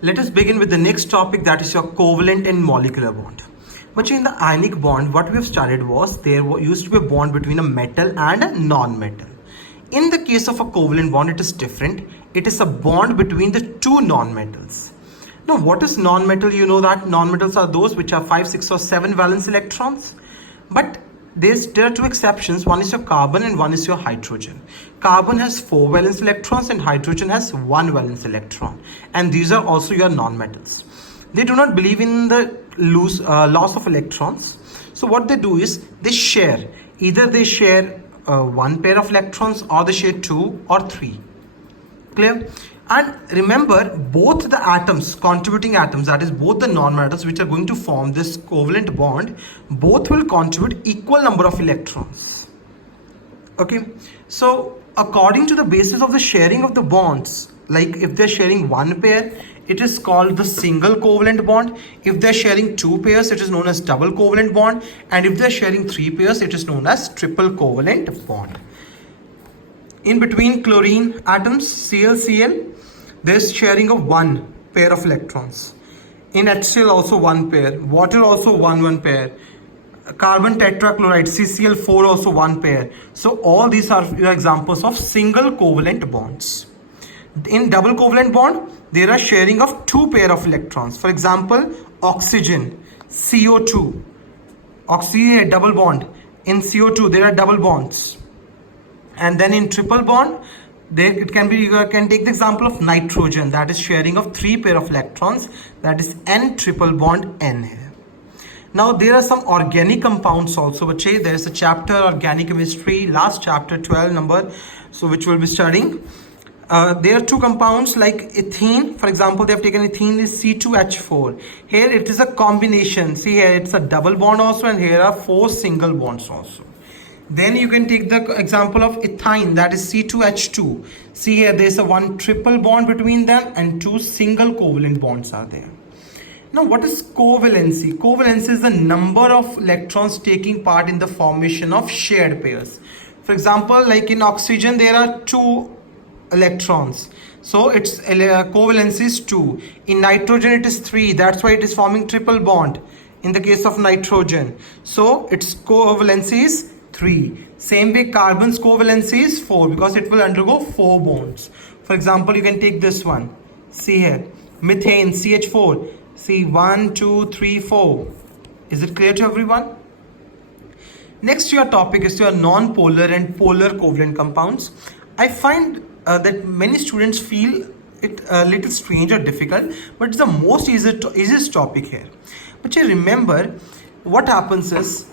Let us begin with the next topic, that is your covalent and molecular bond. But in the ionic bond, what we have studied was there used to be a bond between a metal and a non-metal. In the case of a covalent bond, it is different. It is a bond between the two non-metals. Now, what is non-metal? You know that non-metals are those which have 5, 6 or 7 valence electrons. But there are two exceptions. One is your carbon and one is your hydrogen. Carbon has 4 valence electrons and hydrogen has 1 valence electron. And these are also your non-metals. They do not believe in the loss of electrons. So what they do is they share. Either they share one pair of electrons or they share 2 or 3. Clear? And remember, both the atoms, contributing atoms, that is both the non-metals which are going to form this covalent bond, both will contribute equal number of electrons. Okay, so according to the basis of the sharing of the bonds, like if they're sharing one pair, it is called the single covalent bond. If they're sharing 2 pairs, it is known as double covalent bond. And if they're sharing 3 pairs, it is known as triple covalent bond. In between chlorine atoms, ClCl, there's sharing of 1 pair of electrons. In HCl also 1 pair. Water also 1 pair. Carbon tetrachloride, CCl4 also 1 pair. So all these are your examples of single covalent bonds. In double covalent bond, there are sharing of 2 pair of electrons. For example, oxygen, CO2. Oxygen, double bond. In CO2, there are double bonds. And then in triple bond, you can take the example of nitrogen, that is sharing of 3 pair of electrons, that is N triple bond N here. Now there are some organic compounds also, but there is a chapter organic chemistry, last chapter 12 number, so which we'll be studying. There are 2 compounds like ethene. For example, they have taken ethene is C2H4. Here it is a combination. See here it's a double bond also, and here are 4 single bonds also. Then you can take the example of ethyne, that is C2H2. See here there is a 1 triple bond between them and 2 single covalent bonds are there. Now what is covalency? Covalency is the number of electrons taking part in the formation of shared pairs. For example, like in oxygen there are 2 electrons, so its covalency is 2. In nitrogen it is 3, that's why it is forming triple bond in the case of nitrogen. So its covalency is 3. Same way carbon's covalency is 4 because it will undergo 4 bonds. For example, you can take this one. See here, methane, CH4. See 1, 2, 3, 4. Is it clear to everyone? Next your topic is your non-polar and polar covalent compounds. I find that many students feel it a little strange or difficult, but it's the most easiest topic here. But you remember, what happens is,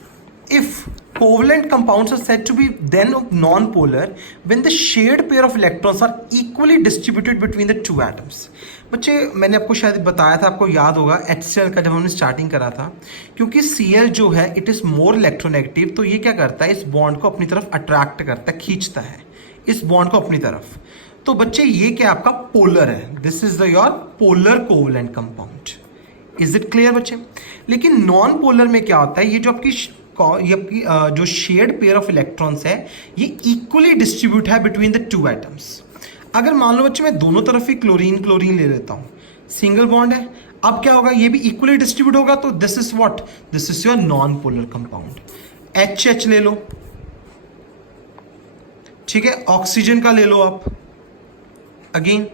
if covalent compounds are said to be then non-polar when the shared pair of electrons are equally distributed between the 2 atoms. बच्चे मैंने आपको शायद बताया था, आपको याद होगा HCl का जब हमने स्टार्टिंग करा था, क्योंकि Cl जो है इट इज़ मोर इलेक्ट्रोनेगेटिव, तो ये क्या करता है, इस बॉन्ड को अपनी तरफ अट्रैक्ट करता है, खींचता है इस बॉन्ड को अपनी तरफ. तो बच्चे ये क्या आपका पोलर है, this is the your polar covalent compound. Is it clear बच्चे? लेकिन नॉन पोलर में क्या होता है, ये जो आपकी जो शेयर्ड पेयर ऑफ इलेक्ट्रॉन्स है ये इक्वली डिस्ट्रीब्यूट है बिटवीन द 2 एटम्स. अगर मान लो बच्चे मैं दोनों तरफ ही क्लोरीन ले लेता हूँ, सिंगल बॉन्ड है, अब क्या होगा, ये भी इक्वली डिस्ट्रीब्यूट होगा, तो this is what, this is your non polar compound. HH ले लो, ठीक है, ऑक्सीजन का ले लो आप अगेन.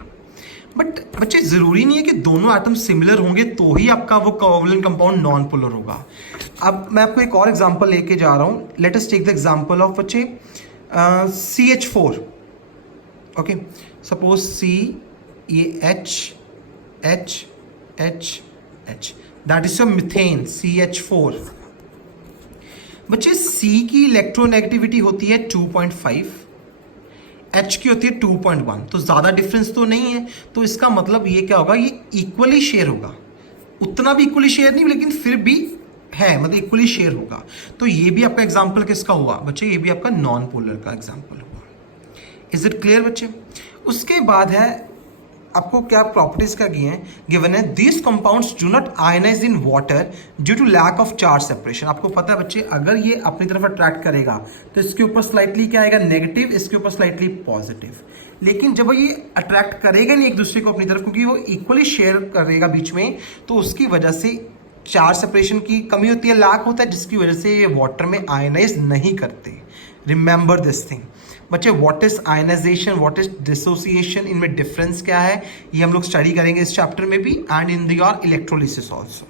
बट बच्चे जरूरी नहीं है कि दोनों एटम सिमिलर होंगे तो ही आपका वो कोवलेंट कंपाउंड नॉन पोलर होगा. अब मैं आपको एक और एग्जांपल लेके जा रहा हूँ. Let us take the example of बच्चे CH4. ओके, सपोज C, ये H, that is your methane CH4. बच्चे C की इलेक्ट्रोनेगेटिविटी होती है 2.5, H की होती है 2.1, तो ज़्यादा डिफरेंस तो नहीं है. तो इसका मतलब ये क्या होगा, ये इक्वली शेयर होगा. उतना भी इक्वली शेयर नहीं, लेकिन फिर भी है, मतलब इक्वली शेयर होगा. तो ये भी आपका एग्जाम्पल किसका हुआ बच्चे, ये भी आपका नॉन पोलर का एग्जाम्पल हुआ. इज इट क्लियर बच्चे? उसके बाद है आपको क्या प्रॉपर्टीज क्या गी हैं, गिवन है these compounds do not ionise in water due to lack of charge separation. आपको पता है बच्चे, अगर ये अपनी तरफ अट्रैक्ट करेगा तो इसके ऊपर स्लाइटली क्या आएगा, नेगेटिव, इसके ऊपर स्लाइटली पॉजिटिव। लेकिन जब ये अट्रैक्ट करेगा नहीं एक दूसरे को अपनी तरफ, क्योंकि वो इक्वली शेयर करेगा बीच में, तो उसकी वजह से चार्ज सेपरेशन की कमी होती है, लैक होता है, जिसकी वजह से ये वाटर में आयनाइज नहीं करते। रिमेंबर दिस थिंग बच्चे, what is ionisation, what is dissociation, इनमें डिफरेंस क्या है, ये हम लोग स्टडी करेंगे इस चैप्टर में भी, and in your electrolysis also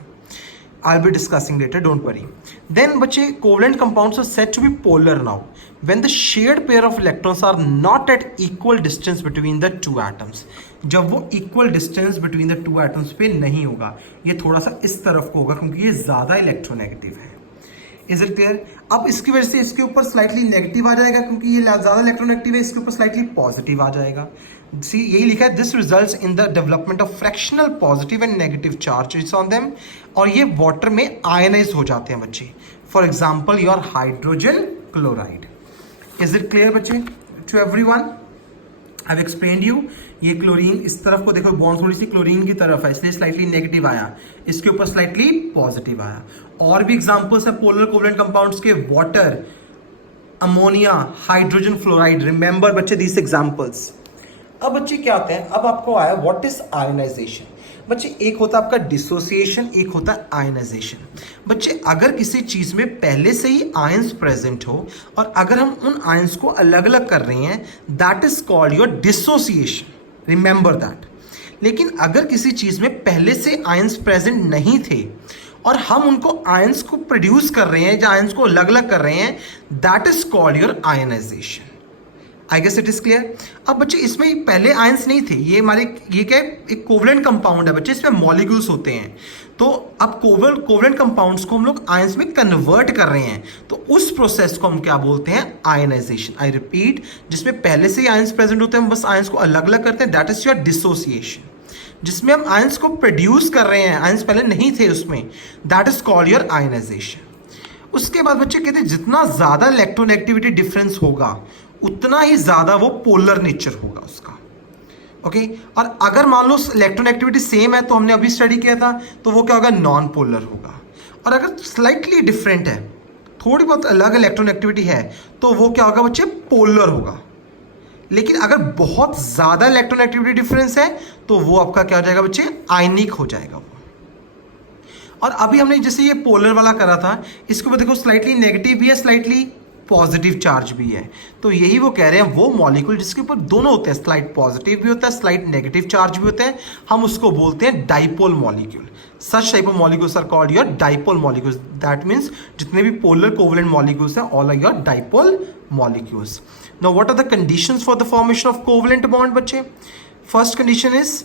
I will be discussing later, don't worry. Then बच्चे, covalent compounds are said to be polar now when the shared pair of electrons are not at equal distance between the two atoms. जब वो equal distance between the two atoms पे नहीं होगा, ये थोड़ा सा इस तरफ को होगा क्योंकि ये ज्यादा इलेक्ट्रोनेगेटिव है। Is it clear? अब इसकी वजह से इसके ऊपर स्लाइटली नेगेटिव आ जाएगा क्योंकि ये ज्यादा इलेक्ट्रोनेगेटिव है, इसके ऊपर स्लाइटली पॉजिटिव आ जाएगा। सी यही लिखा है, this results in the development of fractional positive and negative charges on them, और ये वाटर में आयनाइज हो जाते हैं बच्चे। For example your hydrogen chloride. Is it clear बच्चे to everyone? I have explained you. ये क्लोरीन इस तरफ को देखो, बॉन्ड थोड़ी सी क्लोरीन की तरफ है, इसलिए स्लाइटली नेगेटिव आया, इसके ऊपर स्लाइटली पॉजिटिव आया। और भी एग्जांपल्स है पोलर कोवलेंट कंपाउंड्स के, water, ammonia, hydrogen fluoride. Remember बच्चे दीस एग्जांपल्स। अब बच्चे क्या होते हैं, अब आपको आया व्हाट इज आयनाइजेशन। बच्चे एक होता है आपका डिसोसिएशन, एक होता है आयनाइजेशन। बच्चे अगर किसी चीज में पहले से ही आयंस प्रेजेंट हो और अगर हम उन आयंस को अलग अलग कर रहे हैं, that is called your dissociation, remember that. लेकिन अगर किसी चीज में पहले से आयंस प्रेजेंट नहीं थे और हम उनको आयंस को प्रोड्यूस कर रहे हैं या आयंस को अलग अलग कर रहे हैं, that is called your ionisation. I guess it is clear. अब बच्चे इसमें पहले आयंस नहीं थे, ये हमारे ये क्या है, एक कोवलेंट कंपाउंड है बच्चे, इसमें मॉलिक्यूल्स होते हैं। तो अब कोवलेंट कंपाउंड्स को हम लोग आयंस में कन्वर्ट कर रहे हैं, तो उस प्रोसेस को हम क्या बोलते हैं, आयनाइजेशन। आई रिपीट, जिसमें पहले से ही आयंस प्रेजेंट होते हैं, हम बस आयंस को अलग अलग करते हैं, दैट इज योर डिसोसिएशन। जिसमें हम आयंस को प्रोड्यूस कर रहे हैं, आयंस पहले नहीं थे उसमें, that is called your ionisation. उसके बाद बच्चे कहते हैं जितना ज्यादा इलेक्ट्रोनेगेटिविटी डिफरेंस होगा उतना ही ज्यादा वो पोलर नेचर होगा उसका। ओके और अगर मान लो इलेक्ट्रोनेगेटिविटी सेम है, तो हमने अभी स्टडी किया था, तो वो क्या होगा, नॉन पोलर होगा। और अगर स्लाइटली डिफरेंट है, थोड़ी बहुत अलग इलेक्ट्रोनेगेटिविटी है, तो वो क्या होगा बच्चे, पोलर होगा। लेकिन अगर बहुत ज्यादा इलेक्ट्रोनेगेटिविटी डिफरेंस है, तो वो आपका क्या हो जाएगा बच्चे, आयनिक हो जाएगा वो। और अभी हमने जैसे ये पोलर वाला करा था, इसके ऊपर देखो स्लाइटली नेगेटिव भी है, स्लाइटली पॉजिटिव चार्ज भी है। तो यही वो कह रहे हैं, वो मॉलिक्यूल जिसके ऊपर दोनों होते हैं, स्लाइट पॉजिटिव भी होता है, स्लाइट नेगेटिव चार्ज भी होता है, हम उसको बोलते हैं dipole molecule. Such type of molecules are called your dipole molecules. That means जितने भी पोलर कोवलेंट मॉलिक्यूल्स हैं, all are your dipole molecules. Now what are the conditions for the formation of covalent bond बच्चे? First condition is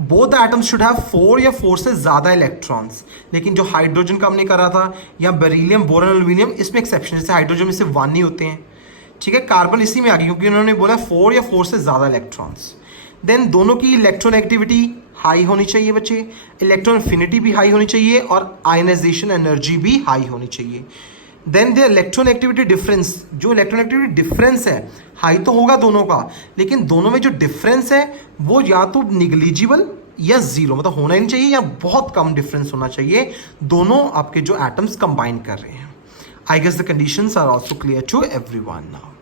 both atoms should have 4 या 4 से ज्यादा electrons. लेकिन जो hydrogen का हमने करा था, या बेरिलियम, बोरॉन, एल्यूमिनियम, इसमें एक्सेप्शन, जैसे हाइड्रोजन में सिर्फ 1 ही होते हैं, ठीक है। कार्बन इसी में आ गई क्योंकि उन्होंने बोला 4 या 4 से ज्यादा इलेक्ट्रॉन्स। देन दोनों की इलेक्ट्रोनेगेटिविटी हाई होनी चाहिए बच्चे, इलेक्ट्रॉन एफिनिटी भी हाई होनी चाहिए, और आयनाइजेशन एनर्जी भी हाई होनी चाहिए। देन द इलेक्ट्रोनेगेटिविटी डिफरेंस, जो इलेक्ट्रोनेगेटिविटी डिफरेंस है, हाई तो होगा दोनों का, लेकिन दोनों में जो डिफरेंस है वो या तो निग्लिजिबल या जीरो, मतलब होना ही नहीं चाहिए, या बहुत कम डिफरेंस होना चाहिए, दोनों आपके जो एटम्स कंबाइन कर रहे हैं। I guess the conditions are also clear to everyone now.